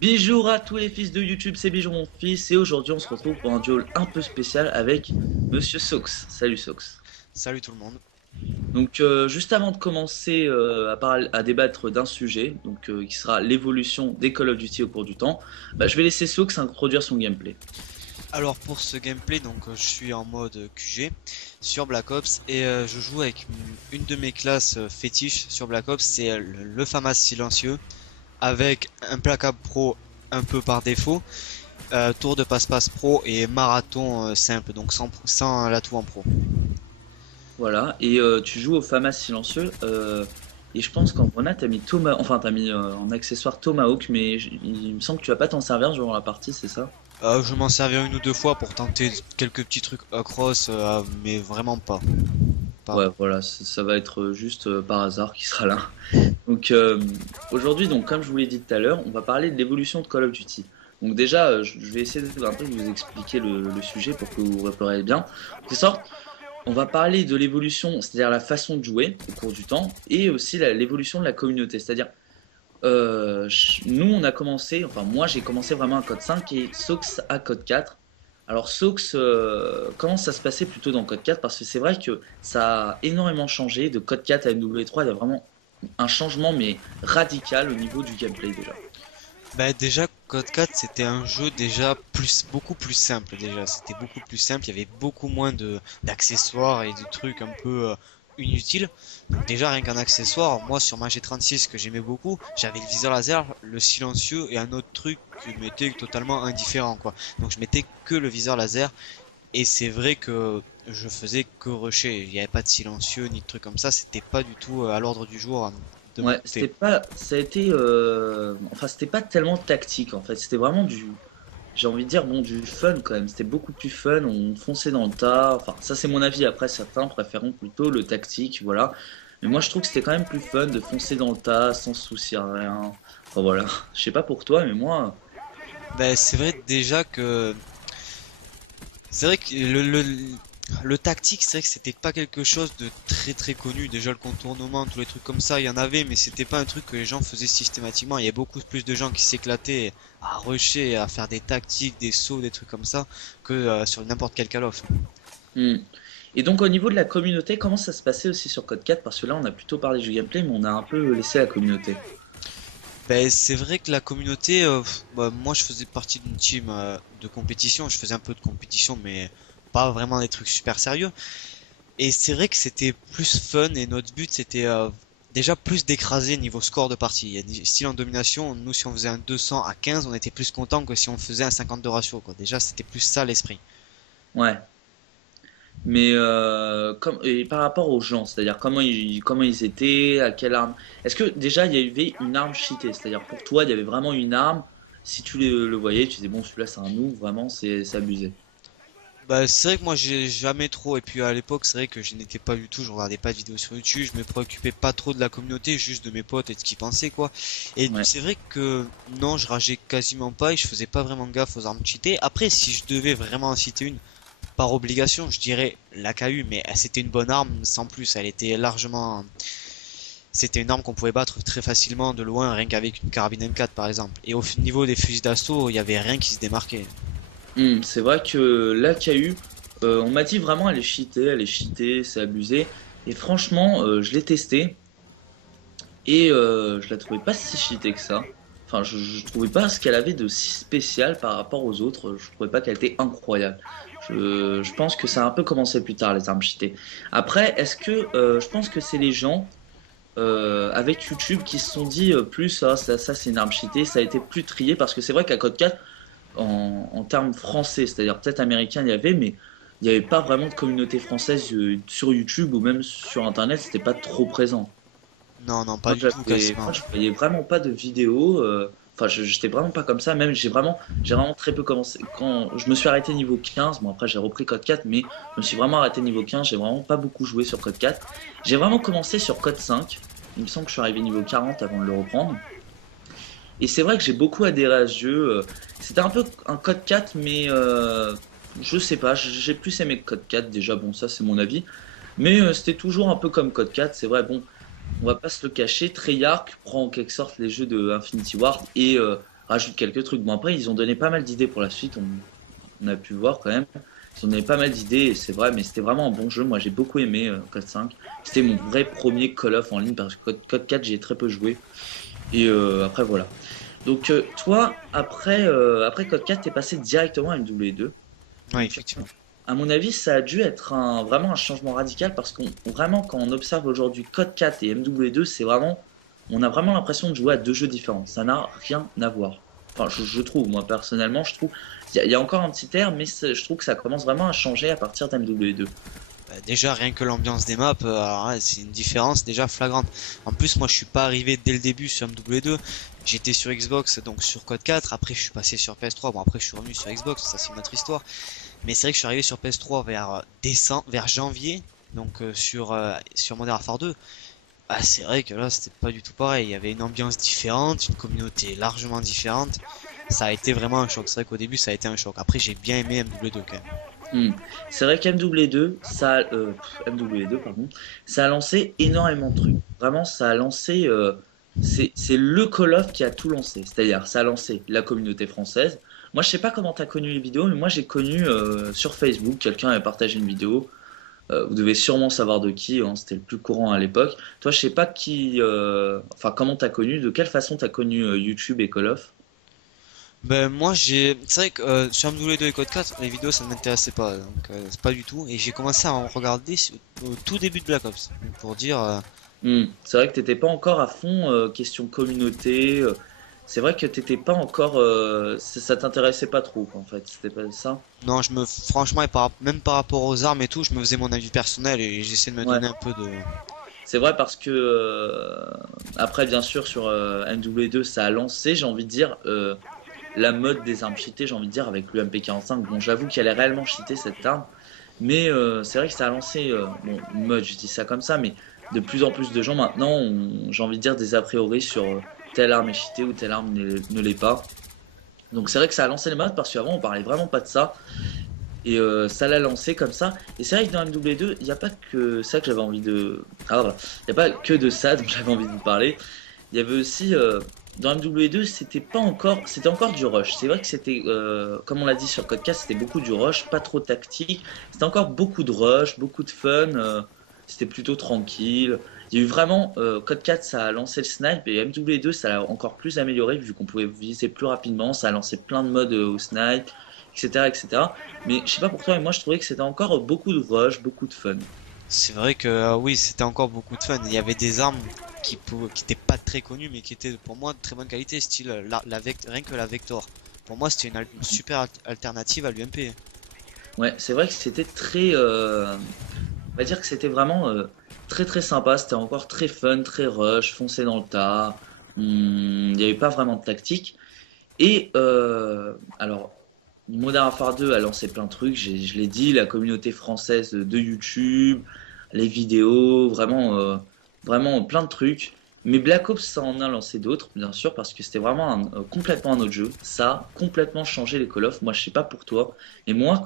Bonjour à tous les fils de YouTube, c'est Bijou mon fils et aujourd'hui on se retrouve pour un duel un peu spécial avec Monsieur Sox. Salut Sox. Salut tout le monde. Donc juste avant de commencer à débattre d'un sujet, qui sera l'évolution des Call of Duty au cours du temps, je vais laisser Sox introduire son gameplay. Alors pour ce gameplay, je suis en mode QG sur Black Ops et je joue avec une de mes classes fétiches sur Black Ops, c'est le FAMAS silencieux avec implacable pro un peu par défaut, tour de passe-passe pro et marathon simple, donc sans l'atout en pro. Voilà, et tu joues au FAMAS silencieux et je pense qu'en grenade t'as mis Thomas, enfin t'as mis en accessoire Tomahawk, mais il me semble que tu vas pas t'en servir durant la partie, c'est ça? Je m'en servirai une ou deux fois pour tenter quelques petits trucs across, mais vraiment pas. Pas. Ouais, voilà, ça va être juste par hasard qui sera là. Donc aujourd'hui, comme je vous l'ai dit tout à l'heure, on va parler de l'évolution de Call of Duty. Donc déjà, je vais essayer de un peu vous expliquer le sujet pour que vous repérez bien. En quelque sorte, on va parler de l'évolution, c'est-à-dire la façon de jouer au cours du temps, et aussi l'évolution de la communauté. C'est-à-dire, nous, on a commencé, enfin moi, j'ai commencé vraiment à Code 5 et Sox à Code 4. Alors Sox, comment ça se passait plutôt dans Code 4? Parce que c'est vrai que ça a énormément changé de Code 4 à MW3. Il y a vraiment un changement mais radical au niveau du gameplay déjà. Bah déjà Code 4 c'était un jeu déjà beaucoup plus simple déjà, c'était beaucoup plus simple, il y avait beaucoup moins de d'accessoires et de trucs un peu inutiles. Donc déjà rien qu'un accessoire, moi sur ma G36 que j'aimais beaucoup, j'avais le viseur laser, le silencieux et un autre truc qui m'était totalement indifférent quoi. Donc je mettais que le viseur laser et c'est vrai que je faisais que rusher, il n'y avait pas de silencieux ni de trucs comme ça, c'était pas du tout à l'ordre du jour de mon Ouais, côté. c'était pas, ça a été, enfin c'était pas tellement tactique en fait, c'était vraiment j'ai envie de dire bon du fun quand même. C'était beaucoup plus fun, on fonçait dans le tas. Enfin ça c'est mon avis. Après certains préféreront plutôt le tactique, voilà. Mais moi je trouve que c'était quand même plus fun de foncer dans le tas sans se soucier à rien. Enfin voilà, je sais pas pour toi, mais moi. Bah c'est vrai déjà que c'est vrai que le tactique, c'est vrai que c'était pas quelque chose de très très connu. Déjà le contournement, tous les trucs comme ça, il y en avait, mais c'était pas un truc que les gens faisaient systématiquement. Il y a beaucoup plus de gens qui s'éclataient à rusher, à faire des tactiques, des sauts, des trucs comme ça, que sur n'importe quel Call of. Hmm. Et donc au niveau de la communauté, comment ça se passait aussi sur Code 4? Parce que là on a plutôt parlé du gameplay, mais on a un peu laissé la communauté. Ben, c'est vrai que la communauté, bah, moi je faisais partie d'une team de compétition, je faisais un peu de compétition, mais pas vraiment des trucs super sérieux. Et c'est vrai que c'était plus fun et notre but c'était déjà plus d'écraser niveau score de partie. Il y a des styles en domination, nous si on faisait un 200 à 15, on était plus content que si on faisait un 52 ratio quoi. Déjà c'était plus ça l'esprit. Ouais. Mais et par rapport aux gens, c'est-à-dire comment ils étaient, à quelle arme. Est-ce que déjà il y avait une arme cheatée? C'est-à-dire pour toi il y avait vraiment une arme. Si tu le voyais, tu disais bon celui-là c'est un noob, vraiment c'est abusé. Bah c'est vrai que moi j'ai jamais trop et puis à l'époque c'est vrai que je n'étais pas du tout, je regardais pas de vidéos sur YouTube, je me préoccupais pas trop de la communauté, juste de mes potes et de ce qu'ils pensaient quoi. Et Ouais. c'est vrai que non, je rageais quasiment pas et je faisais pas vraiment gaffe aux armes cheatées. Après si je devais vraiment en citer une par obligation, je dirais l'AKU, mais c'était une bonne arme sans plus. Elle était largement. C'était une arme qu'on pouvait battre très facilement de loin, rien qu'avec une carabine M4 par exemple. Et au niveau des fusils d'assaut, il y avait rien qui se démarquait. C'est vrai que l'AKU, on m'a dit vraiment elle est cheatée, c'est abusé. Et franchement, je l'ai testé et je la trouvais pas si cheatée que ça. Enfin, je trouvais pas ce qu'elle avait de si spécial par rapport aux autres. Je trouvais pas qu'elle était incroyable. Je pense que ça a un peu commencé plus tard les armes cheatées. Après, est-ce que je pense que c'est les gens avec YouTube qui se sont dit plus ça c'est une arme cheatée, ça a été plus trié parce que c'est vrai qu'à Code 4 en termes français, c'est-à-dire peut-être américain, il y avait, mais il n'y avait pas vraiment de communauté française sur YouTube ou même sur Internet, c'était pas trop présent. Non, non, pas du tout Moi, quasiment. je voyais vraiment pas de vidéos. Enfin, j'étais vraiment pas comme ça. Même, j'ai vraiment très peu commencé. Quand je me suis arrêté niveau 15, bon après j'ai repris Code 4, mais je me suis vraiment arrêté niveau 15. J'ai vraiment pas beaucoup joué sur Code 4. J'ai vraiment commencé sur Code 5. Il me semble que je suis arrivé niveau 40 avant de le reprendre. Et c'est vrai que j'ai beaucoup adhéré à ce jeu. C'était un peu un Code 4, mais je sais pas, j'ai plus aimé que Code 4 déjà. Bon, ça c'est mon avis. Mais c'était toujours un peu comme Code 4. C'est vrai, bon, on va pas se le cacher. Treyarch prend en quelque sorte les jeux de Infinity Ward et rajoutent quelques trucs. Bon, après, ils ont donné pas mal d'idées pour la suite, on a pu voir quand même. Ils ont donné pas mal d'idées, c'est vrai, mais c'était vraiment un bon jeu. Moi, j'ai beaucoup aimé Code 5. C'était mon vrai premier Call of en ligne parce que Code 4, j'y ai très peu joué. Et après, voilà. Donc, toi, après Code 4, t'es passé directement à MW2. Ouais, Donc, effectivement. à mon avis, ça a dû être vraiment un changement radical parce qu'on vraiment, quand on observe aujourd'hui Code 4 et MW2, on a vraiment l'impression de jouer à deux jeux différents. Ça n'a rien à voir. Enfin, je trouve, moi personnellement, je trouve, il y a encore un petit air, mais je trouve que ça commence vraiment à changer à partir d'MW2. Déjà, rien que l'ambiance des maps, alors là, c'est une différence déjà flagrante. En plus, moi, je suis pas arrivé dès le début sur MW2. J'étais sur Xbox, donc sur Code 4. Après, je suis passé sur PS3. Bon, après, je suis revenu sur Xbox. Ça, c'est une autre histoire. Mais c'est vrai que je suis arrivé sur PS3 vers janvier, donc sur Modern Warfare 2. Ah, c'est vrai que là, c'était pas du tout pareil. Il y avait une ambiance différente, une communauté largement différente. Ça a été vraiment un choc. C'est vrai qu'au début, ça a été un choc. Après, j'ai bien aimé MW2 quand même. Hmm. C'est vrai qu'MW2, MW2, pardon, ça a lancé énormément de trucs. Vraiment, ça a lancé, c'est le Call of qui a tout lancé. C'est-à-dire, ça a lancé la communauté française. Moi, je sais pas comment tu as connu les vidéos, mais moi, j'ai connu sur Facebook, quelqu'un avait partagé une vidéo. Vous devez sûrement savoir de qui, hein, c'était le plus courant à l'époque. Toi, je sais pas qui, enfin, comment t'as connu, de quelle façon t'as connu YouTube et Call of. Ben moi c'est vrai que sur MW2 et Code 4 les vidéos ça ne m'intéressait pas donc c'est pas du tout et j'ai commencé à en regarder au tout début de Black Ops donc, pour dire C'est vrai que t'étais pas encore à fond question communauté. C'est vrai que t'étais pas encore, ça t'intéressait pas trop, quoi, en fait. C'était pas ça. non franchement même par rapport aux armes et tout je me faisais mon avis personnel et j'essaie de me Ouais. donner un peu de C'est vrai parce que après, bien sûr, sur MW2, ça a lancé, j'ai envie de dire, la mode des armes cheatées, j'ai envie de dire, avec l'UMP45. Bon, j'avoue qu'elle est réellement cheatée cette arme, mais c'est vrai que ça a lancé, bon, une mode, je dis ça comme ça, mais de plus en plus de gens maintenant ont, j'ai envie de dire, des a priori sur telle arme est cheatée ou telle arme ne l'est pas. Donc c'est vrai que ça a lancé les modes parce qu'avant on parlait vraiment pas de ça. Et ça l'a lancé comme ça. Et c'est vrai que dans MW2, il n'y a pas que ça que j'avais envie de. Ah voilà, il n'y a pas que de ça dont j'avais envie de vous parler. Il y avait aussi dans MW2, c'était encore du rush. C'est vrai que c'était, comme on l'a dit sur Codecast, c'était beaucoup du rush, pas trop tactique. C'était encore beaucoup de rush, beaucoup de fun. C'était plutôt tranquille. Il y a eu vraiment Code 4, ça a lancé le snipe et MW2, ça l'a encore plus amélioré vu qu'on pouvait viser plus rapidement. Ça a lancé plein de modes au snipe, etc., etc. Mais je sais pas pour toi, mais moi je trouvais que c'était encore beaucoup de rush, beaucoup de fun. c'est vrai que oui c'était encore beaucoup de fun il y avait des armes qui étaient pas très connues mais qui étaient pour moi de très bonne qualité style rien que la Vector pour moi c'était une super alternative à l'UMP. Ouais, c'est vrai que c'était très. On va dire que c'était vraiment très très sympa. C'était encore très fun, très rush, foncer dans le tas. Il n'y avait pas vraiment de tactique. Et alors, Modern Warfare 2 a lancé plein de trucs. Je l'ai dit, la communauté française de YouTube, les vidéos, vraiment plein de trucs. Mais Black Ops, ça en a lancé d'autres, bien sûr, parce que c'était vraiment complètement un autre jeu. Ça a complètement changé les Call of. Moi, je sais pas pour toi. Et moi,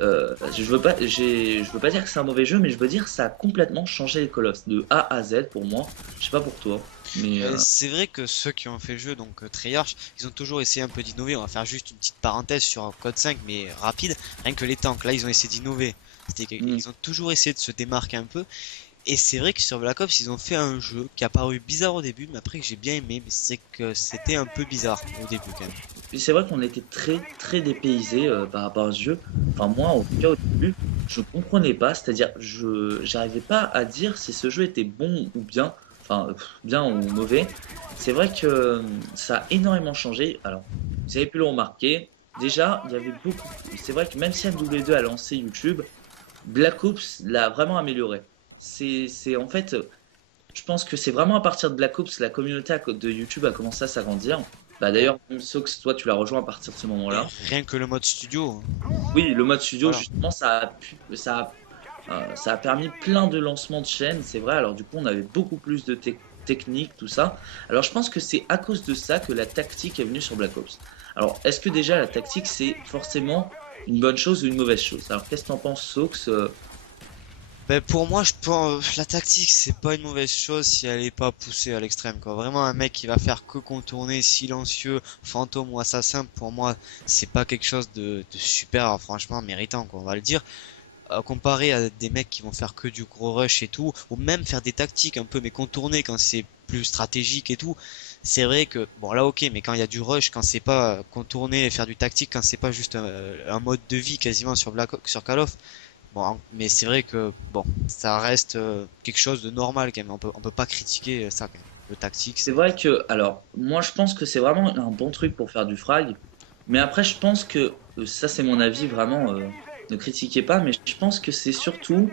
je veux pas dire que c'est un mauvais jeu, mais je veux dire que ça a complètement changé les Call of de A à Z pour moi. Je sais pas pour toi, mais C'est vrai que ceux qui ont fait le jeu, donc Treyarch, ils ont toujours essayé un peu d'innover. On va faire juste une petite parenthèse sur Code 5, mais rapide. Rien que les tanks, là, ils ont essayé d'innover. hmm, Ils ont toujours essayé de se démarquer un peu. Et c'est vrai que sur Black Ops, ils ont fait un jeu qui a paru bizarre au début, mais après que j'ai bien aimé. Mais c'est que c'était un peu bizarre au début quand même. puis c'est vrai qu'on était très très dépaysé par rapport à ce jeu. Enfin moi, en tout cas au début, je comprenais pas, c'est-à-dire je j'arrivais pas à dire si ce jeu était bon ou bien, enfin bien ou mauvais. C'est vrai que ça a énormément changé. Alors vous avez pu le remarquer. Déjà, il y avait beaucoup. C'est vrai que même si MW2 a lancé YouTube, Black Ops l'a vraiment amélioré. C'est en fait, je pense que c'est vraiment à partir de Black Ops, la communauté de YouTube a commencé à s'agrandir. Bah d'ailleurs, même Sox, toi tu l'as rejoint à partir de ce Et moment-là. rien que le mode studio, Oui, le mode studio, voilà. justement, ça a permis plein de lancements de chaînes, c'est vrai. Alors du coup, on avait beaucoup plus de techniques, tout ça. Alors je pense que c'est à cause de ça que la tactique est venue sur Black Ops. Alors, est-ce que déjà la tactique c'est forcément une bonne chose ou une mauvaise chose? Alors qu'est-ce que t'en penses, Sox? Ben pour moi, je pense la tactique c'est pas une mauvaise chose si elle est pas poussée à l'extrême quoi. Vraiment un mec qui va faire que contourner silencieux, fantôme ou assassin, pour moi c'est pas quelque chose de super franchement méritant quoi. On va le dire. Comparé à des mecs qui vont faire que du gros rush et tout, ou même faire des tactiques un peu mais contourner quand c'est plus stratégique et tout. C'est vrai que bon là ok, mais quand il y a du rush, quand c'est pas contourner et faire du tactique, quand c'est pas juste un mode de vie quasiment sur sur Call of, bon, mais c'est vrai que bon, ça reste quelque chose de normal quand même. On peut pas critiquer ça quand même. Le tactique, C'est c'est. vrai que, alors, moi je pense que c'est vraiment un bon truc pour faire du frag, mais après je pense que, ça c'est mon avis vraiment, ne critiquez pas, mais je pense que c'est surtout,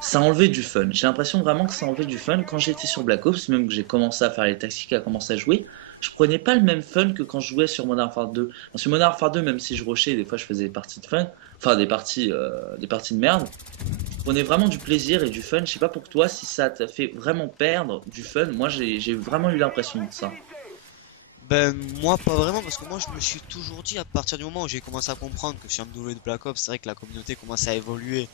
ça a enlevé du fun. J'ai l'impression vraiment que ça a enlevé du fun. Quand j'étais sur Black Ops, même que j'ai commencé à faire les tactiques, à commencer à jouer, je prenais pas le même fun que quand je jouais sur Modern Warfare 2. Sur Modern Warfare 2, même si je rushais, des fois je faisais des parties de fun, enfin des parties de merde, je prenais vraiment du plaisir et du fun. Je sais pas pour toi si ça t'a fait vraiment perdre du fun. Moi j'ai vraiment eu l'impression de ça. Ben moi pas vraiment parce que moi je me suis toujours dit à partir du moment où j'ai commencé à comprendre que sur MW de Black Ops c'est vrai que la communauté commençait à évoluer,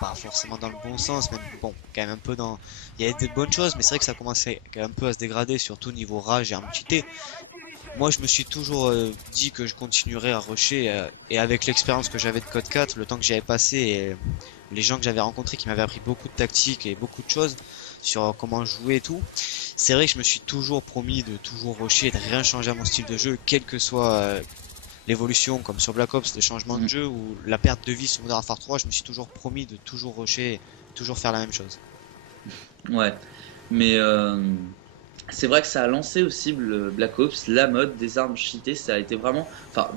pas forcément dans le bon sens, même bon quand même un peu dans, il y avait des bonnes choses mais c'est vrai que ça commençait quand même un peu à se dégrader surtout niveau rage et armutité. Moi, je me suis toujours dit que je continuerais à rusher et avec l'expérience que j'avais de Code 4, le temps que j'avais passé et les gens que j'avais rencontrés qui m'avaient appris beaucoup de tactiques et beaucoup de choses sur comment jouer et tout, c'est vrai que je me suis toujours promis de toujours rusher et de rien changer à mon style de jeu, quelle que soit l'évolution, comme sur Black Ops, le changement de Mm. jeu ou la perte de vie sur Modern Warfare 3, je me suis toujours promis de toujours rusher et toujours faire la même chose. Ouais, mais c'est vrai que ça a lancé aussi le Black Ops, la mode des armes cheatées, ça a été vraiment... Enfin,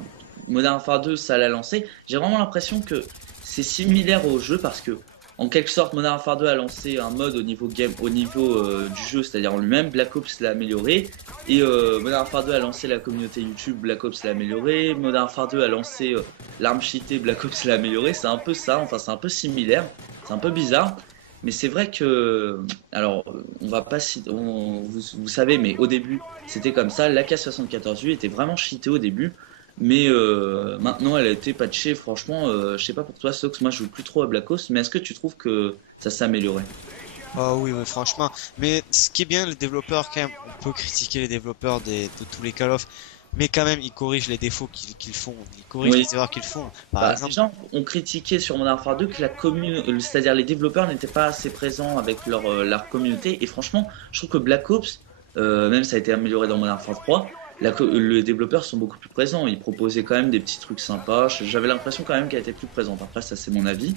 Modern Warfare 2, ça l'a lancé. J'ai vraiment l'impression que c'est similaire au jeu parce que, en quelque sorte, Modern Warfare 2 a lancé un mode au niveau game, au niveau du jeu, c'est-à-dire en lui-même. Black Ops l'a amélioré. Et Modern Warfare 2 a lancé la communauté YouTube, Black Ops l'a amélioré. Modern Warfare 2 a lancé l'arme cheatée, Black Ops l'a amélioré. C'est un peu ça, enfin c'est un peu similaire. C'est un peu bizarre. Mais c'est vrai que, alors, on va pas vous savez, mais au début, c'était comme ça. l'AK-74U était vraiment cheatée au début, mais maintenant, elle a été patchée. Franchement, je sais pas pour toi, Sox, moi, je joue plus trop à Black Ops, mais est-ce que tu trouves que ça s'est amélioré? Ah oui, oui, franchement. Mais ce qui est bien, les développeurs, quand même, on peut critiquer les développeurs de tous les Call of, mais quand même, ils corrigent les défauts qu'ils font, ils corrigent Oui. les erreurs qu'ils font. Par Bah, exemple, les gens ont critiqué sur Modern Warfare 2 que la c'est-à-dire les développeurs n'étaient pas assez présents avec leur communauté. Et franchement, je trouve que Black Ops, même ça a été amélioré dans Modern Warfare 3, les développeurs sont beaucoup plus présents. Ils proposaient quand même des petits trucs sympas. J'avais l'impression quand même qu'elle était plus présente. Après, ça c'est mon avis.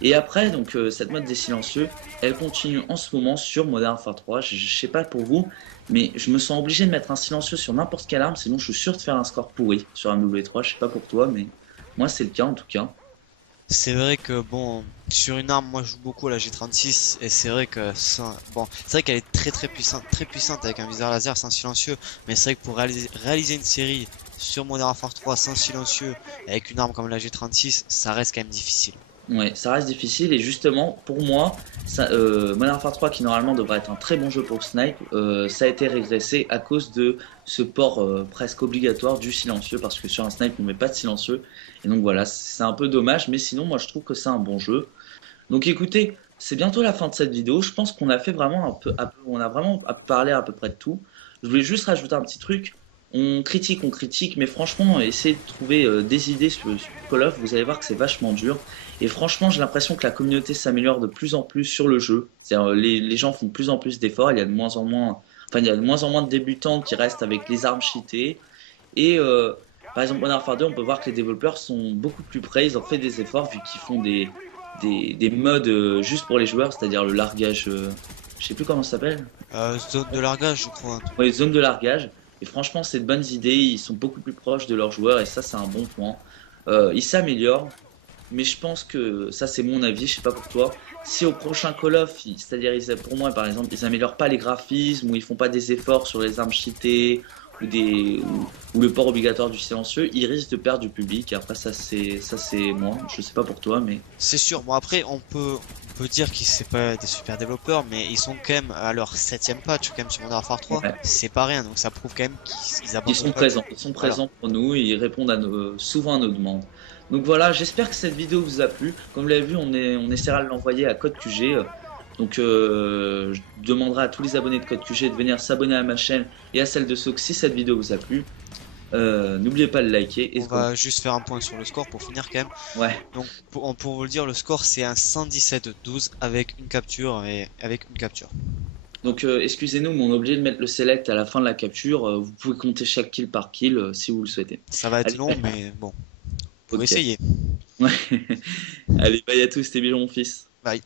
Et après, donc cette mode des silencieux, elle continue en ce moment sur Modern Warfare 3. Je sais pas pour vous, mais je me sens obligé de mettre un silencieux sur n'importe quelle arme, sinon je suis sûr de faire un score pourri sur un W3. Je sais pas pour toi, mais moi c'est le cas en tout cas. c'est vrai que, bon, sur une arme, moi, je joue beaucoup à la G36, et c'est vrai que ça, bon, c'est vrai qu'elle est très puissante avec un viseur laser sans silencieux, mais c'est vrai que pour réaliser une série sur Modern Warfare 3 sans silencieux, avec une arme comme la G36, ça reste quand même difficile. Ouais, ça reste difficile et justement, pour moi, Modern Warfare 3, qui normalement devrait être un très bon jeu pour le snipe, ça a été régressé à cause de ce port presque obligatoire du silencieux, parce que sur un snipe, on met pas de silencieux. Et donc voilà, c'est un peu dommage, mais sinon, moi, je trouve que c'est un bon jeu. Donc écoutez, c'est bientôt la fin de cette vidéo. Je pense qu'on a fait vraiment on a vraiment parlé à peu près de tout. Je voulais juste rajouter un petit truc. On critique, mais franchement, essayez de trouver des idées sur Call of. Vous allez voir que c'est vachement dur. Et franchement, j'ai l'impression que la communauté s'améliore de plus en plus sur le jeu. C'est-à-dire, les gens font de plus en plus d'efforts. Il y a de moins en moins, enfin, il y a de moins en moins de débutants qui restent avec les armes cheatées. Et par exemple, Modern Warfare 2, on peut voir que les développeurs sont beaucoup plus prêts. Ils ont fait des efforts vu qu'ils font des modes juste pour les joueurs, c'est-à-dire le largage, je sais plus comment ça s'appelle. Zone de largage, je crois. Ouais, zone de largage. Et franchement, c'est de bonnes idées. Ils sont beaucoup plus proches de leurs joueurs et ça, c'est un bon point. Ils s'améliorent, mais je pense que ça, c'est mon avis. Je sais pas pour toi. Si au prochain Call of, c'est-à-dire pour moi, par exemple, ils améliorent pas les graphismes ou ils font pas des efforts sur les armes cheatées ou le port obligatoire du silencieux, ils risquent de perdre du public. Après, ça c'est moi. Je sais pas pour toi, mais C'est sûr. Bon après, on peut dire qu'ils c'est pas des super développeurs, mais ils sont quand même à leur septième patch quand même sur Modern Warfare 3. ouais. C'est pas rien, donc ça prouve quand même qu'ils Ils abandonnent sont pas le présents. jeu. Ils sont Voilà. présents pour nous. Ils répondent souvent à nos demandes. Donc voilà, j'espère que cette vidéo vous a plu. Comme vous l'avez vu, on essaiera de l'envoyer à Code QG. Donc je demanderai à tous les abonnés de Code QG de venir s'abonner à ma chaîne et à celle de Sox si cette vidéo vous a plu. N'oubliez pas de liker et On va juste faire un point sur le score pour finir quand même. ouais. Donc pour vous le dire, le score c'est un 117-12 avec une capture et avec une capture. Donc excusez-nous, mais on a oublié de mettre le select à la fin de la capture. Vous pouvez compter chaque kill par kill si vous le souhaitez. Ça va être Allez, long, mais bon, faut ok. essayer. Ouais. Allez, bye à tous, c'était Bijon mon fils. Bye.